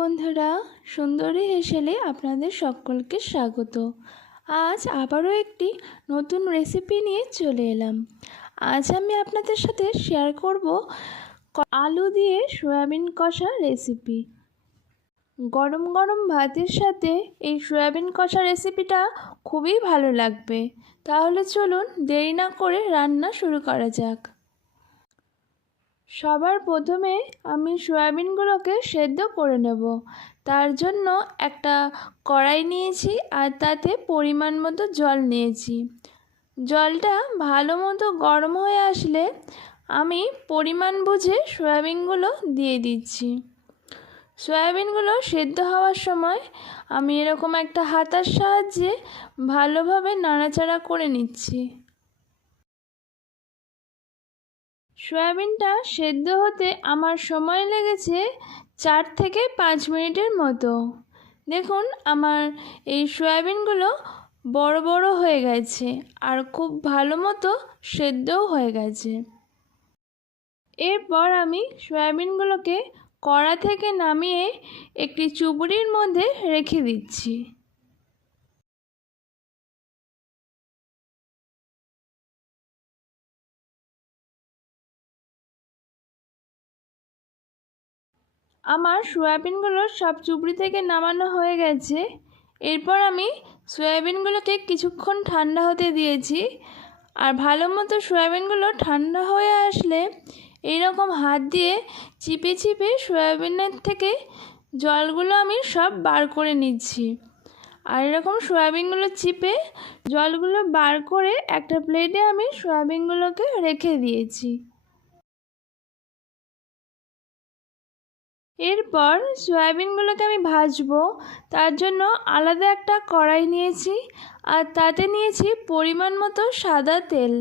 বন্ধুরা, সুন্দরী হেসেলে আপনাদের সকলকে স্বাগত। আজ আবারও একটি নতুন রেসিপি নিয়ে চলে এলাম। আজ আমি আপনাদের সাথে শেয়ার করব আলু দিয়ে সয়াবিন কষা রেসিপি গরম গরম ভাতের সাথে এই সয়াবিন কষা রেসিপিটা খুবই ভালো লাগবে। তাহলে চলুন দেরি না করে রান্না শুরু করা যাক। সবার প্রথমে আমি সয়াবিনগুলোকে সেদ্ধ করে নেব। তার জন্য একটা কড়াই নিয়েছি আর তাতে পরিমাণ মতো জল নিয়েছি। জলটা ভালো মতো গরম হয়ে আসলে আমি পরিমাণ বুঝে সয়াবিনগুলো দিয়ে দিচ্ছি। সয়াবিনগুলো সেদ্ধ হওয়ার সময় আমি এরকম একটা হাতার সাহায্যে ভালোভাবে নাড়াচাড়া করে নিচ্ছি। সয়াবিনটা সেদ্ধ হতে আমার সময় লেগেছে চার থেকে পাঁচ মিনিটের মতো। দেখুন, আমার এই সয়াবিনগুলো বড় বড় হয়ে গেছে আর খুব ভালো মতো সেদ্ধও হয়ে গেছে। এরপর আমি সয়াবিনগুলোকে কড়া থেকে নামিয়ে একটি চুবড়ির মধ্যে রেখে দিচ্ছি। আমার সয়াবিনগুলো সব চুবড়ি থেকে নামানো হয়ে গেছে। এরপর আমি সয়াবিনগুলোকে কিছুক্ষণ ঠান্ডা হতে দিয়েছি। আর ভালো মতো সয়াবিনগুলো ঠান্ডা হয়ে আসলে এইরকম হাত দিয়ে চিপে চিপে সয়াবিনের থেকে জলগুলো আমি সব বার করে নিচ্ছি। আর এরকম সয়াবিনগুলো চিপে জলগুলো বার করে একটা প্লেটে আমি সয়াবিনগুলোকে রেখে দিয়েছি। এরপর সয়াবিনগুলোকে আমি ভাজবো। তার জন্য আলাদা একটা কড়াই নিয়েছি আর তাতে নিয়েছি পরিমাণ মতো সাদা তেল।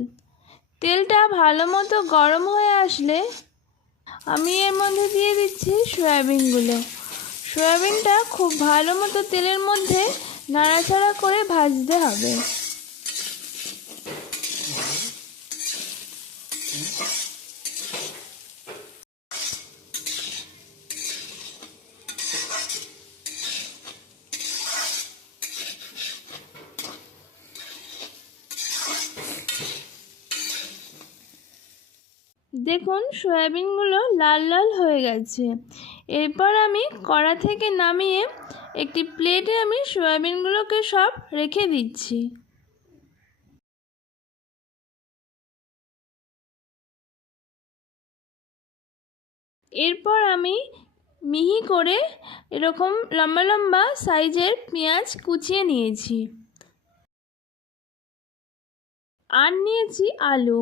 তেলটা ভালো মতো গরম হয়ে আসলে আমি এর মধ্যে দিয়ে দিচ্ছি সয়াবিনগুলো। সয়াবিনটা খুব ভালো মতো তেলের মধ্যে নাড়াচাড়া করে ভাজতে হবে। দেখুন, সয়াবিনগুলো লাল লাল হয়ে গেছে। এরপর আমি কড়া থেকে নামিয়ে একটি প্লেটে আমি সয়াবিনগুলোকে সব রেখে দিচ্ছি। এরপর আমি মিহি করে এরকম লম্বা লম্বা সাইজের পেঁয়াজ কুচিয়ে নিয়েছি। আর নিয়েছি আলু।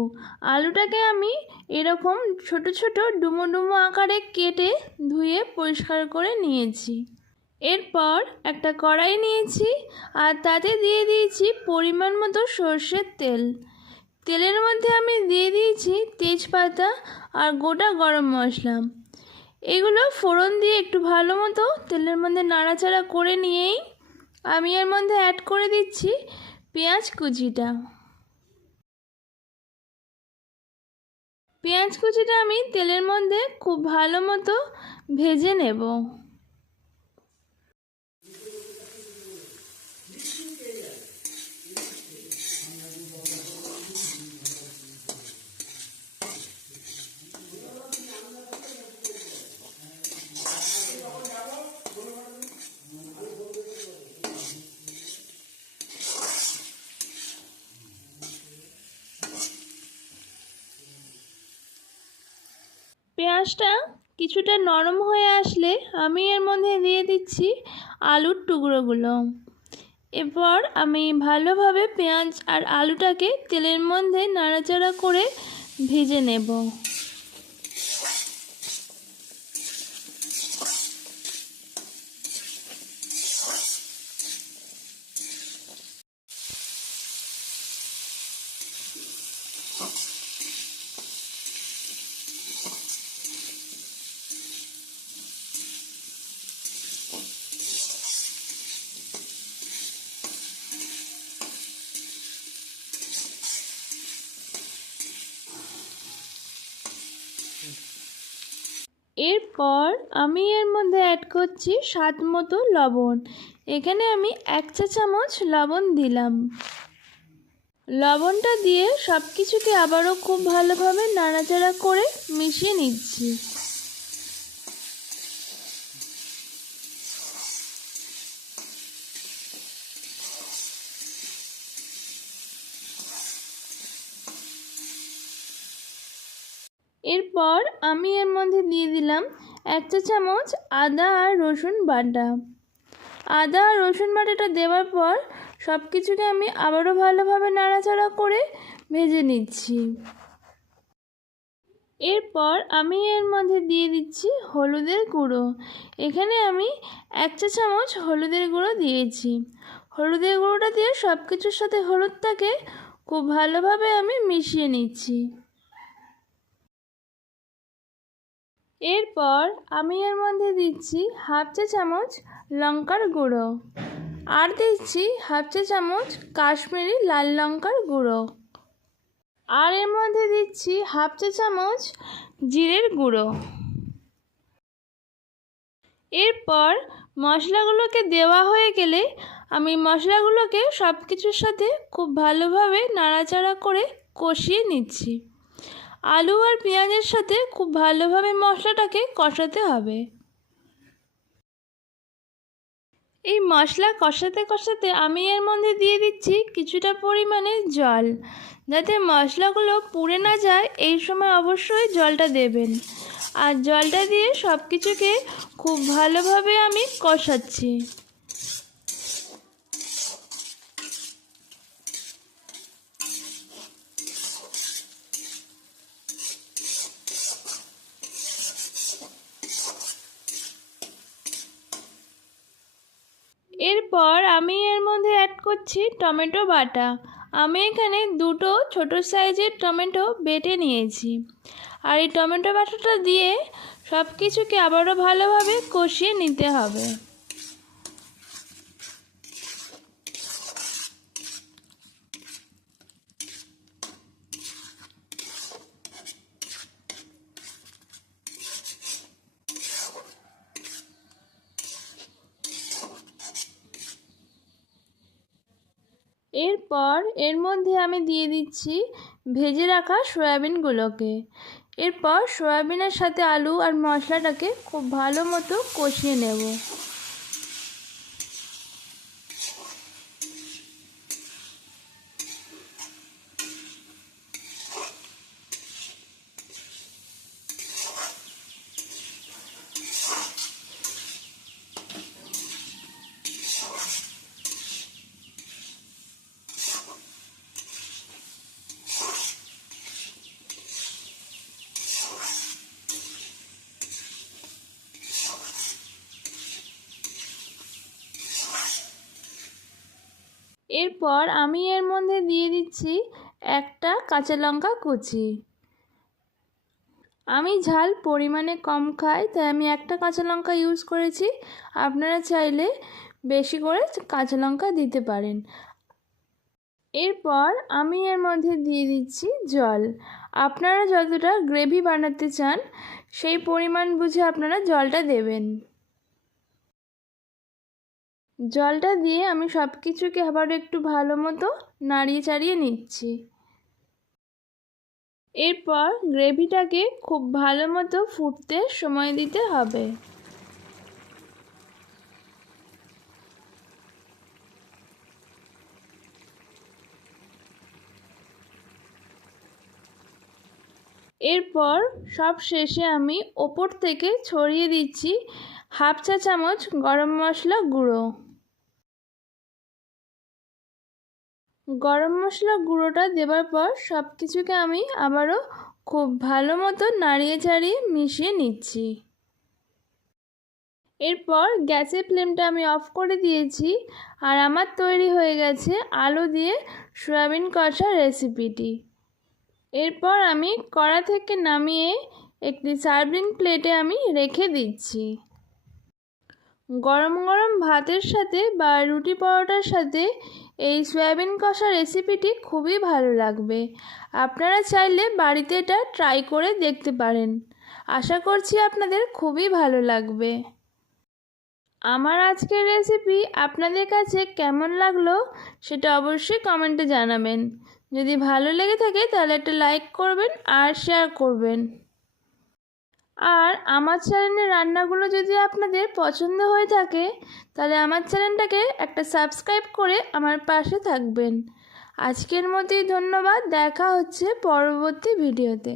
আলুটাকে আমি এরকম ছোট ছোট ডুমো ডুমো আকারে কেটে ধুয়ে পরিষ্কার করে নিয়েছি। এরপর একটা কড়াই নিয়েছি আর তাতে দিয়ে দিয়েছি পরিমাণ মতো সর্ষের তেল। তেলের মধ্যে আমি দিয়ে দিয়েছি তেজপাতা আর গোটা গরম মশলা। এগুলো ফোড়ন দিয়ে একটু ভালো মতো তেলের মধ্যে নাড়াচাড়া করে নিয়েই আমি এর মধ্যে অ্যাড করে দিচ্ছি পেঁয়াজ কুচিটা। পেঁয়াজ কুচিটা আমি তেলের মধ্যে খুব ভালো মতো ভেজে নেব। পেঁয়াজটা কিছুটা নরম হয়ে আসলে আমি এর মধ্যে দিয়ে দিচ্ছি আলুর টুকরোগুলো। এরপর আমি ভালোভাবে পেঁয়াজ আর আলুটাকে তেলের মধ্যে নাড়াচাড়া করে ভেজে নেব। এরপর আমি এর মধ্যে অ্যাড করছি স্বাদ মতো লবণ। এখানে আমি এক চা চামচ লবণ দিলাম। লবণটা দিয়ে সব কিছুকে আবারও খুব ভালোভাবে নাড়াচাড়া করে মিশিয়ে নিচ্ছি। এরপর আমি এর মধ্যে দিয়ে দিলাম এক চা চামচ আদা আর রসুন বাটা। আদা আর রসুন বাটাটা দেওয়ার পর সব কিছুকে আমি আবারও ভালোভাবে নাড়াচাড়া করে ভেজে নিচ্ছি। এরপর আমি এর মধ্যে দিয়ে দিচ্ছি হলুদের গুঁড়ো। এখানে আমি এক চা চামচ হলুদের গুঁড়ো দিয়েছি। হলুদের গুঁড়োটা দিয়ে সব কিছুর সাথে হলুদটাকে খুব ভালোভাবে আমি মিশিয়ে নিচ্ছি। এরপর আমি এর মধ্যে দিচ্ছি হাফ চা চামচ লঙ্কার গুঁড়ো। আর দিচ্ছি হাফ চা চামচ কাশ্মীরি লাল লঙ্কার গুঁড়ো। আর এর মধ্যে দিচ্ছি হাফ চা চামচ জিরের গুঁড়ো। এরপর মশলাগুলোকে দেওয়া হয়ে গেলে আমি মশলাগুলোকে সব কিছুর সাথে খুব ভালোভাবে নাড়াচাড়া করে কষিয়ে নিচ্ছি। আলু আর পেঁয়াজের সাথে খুব ভালোভাবে মশলাটাকে কষাতে হবে। এই মশলা কষাতে কষাতে আমি এর মধ্যে দিয়ে দিচ্ছি কিছুটা পরিমাণে জল। যাতে মশলাগুলো পুড়ে না যায়, এই সময় অবশ্যই জলটা দেবেন। আর জলটা দিয়ে সব কিছুকে খুব ভালোভাবে আমি কষাচ্ছি এরপর আমি এর মধ্যে অ্যাড করছি টমেটো বাটা। আমি এখানে দুটো ছোট সাইজের টমেটো বেটে নিয়েছি। আর এই টমেটো বাটাটা দিয়ে সব কিছুকে আবারও ভালোভাবে কষিয়ে নিতে হবে। এরপর এর মধ্যে আমি দিয়ে দিচ্ছি ভেজে রাখা সয়াবিনগুলোকে। এরপর সয়াবিনের সাথে আলু আর মশলাটাকে খুব ভালো মতো কষিয়ে নেব। এরপর আমি এর মধ্যে দিয়ে দিচ্ছি একটা কাঁচা লঙ্কা কুচি। আমি ঝাল পরিমাণে কম খাই, তাই আমি একটা কাঁচা লঙ্কা ইউজ করেছি। আপনারা চাইলে বেশি করে কাঁচা লঙ্কা দিতে পারেন। এরপর আমি এর মধ্যে দিয়ে দিচ্ছি জল। আপনারা যতটা গ্রেভি বানাতে চান, সেই পরিমাণ বুঝে আপনারা জলটা দেবেন। জলটা দিয়ে আমি সব কিছুকে আবার একটু ভালো মতো নাড়িয়ে চাড়িয়ে নিচ্ছি। এরপর গ্রেভিটাকে খুব ভালো মতো ফুটতে সময় দিতে হবে। এরপর সব শেষে আমি ওপর থেকে ছড়িয়ে দিচ্ছি হাফ চা চামচ গরম মশলা গুঁড়ো। গরম মশলা গুঁড়োটা দেওয়ার পর সব কিছুকে আমি আবারও খুব ভালো মতো নাড়িয়ে চাড়িয়ে মিশিয়ে নিচ্ছি। এরপর গ্যাসের ফ্লেমটা আমি অফ করে দিয়েছি আর আমার তৈরি হয়ে গেছে আলু দিয়ে সয়াবিন কষা রেসিপিটি। এরপর আমি কড়া থেকে নামিয়ে একটি সার্ভিং প্লেটে আমি রেখে দিচ্ছি। গরম গরম ভাতের সাথে বা রুটি পরোটার সাথে এই সয়াবিন কষা রেসিপিটি খুবই ভালো লাগবে। আপনারা চাইলে বাড়িতে এটা ট্রাই করে দেখতে পারেন। আশা করছি আপনাদের খুবই ভালো লাগবে। আমার আজকের রেসিপি আপনাদের কাছে কেমন লাগল সেটা অবশ্যই কমেন্টে জানাবেন। যদি ভালো লেগে থাকে তাহলে একটা লাইক করবেন আর শেয়ার করবেন। আর আমার চ্যানেলের রান্নাগুলো যদি আপনাদের পছন্দ হয়ে থাকে, তাহলে আমার চ্যানেলটাকে একটা সাবস্ক্রাইব করে আমার পাশে থাকবেন। আজকের মতোই ধন্যবাদ, দেখা হচ্ছে পরবর্তী ভিডিওতে।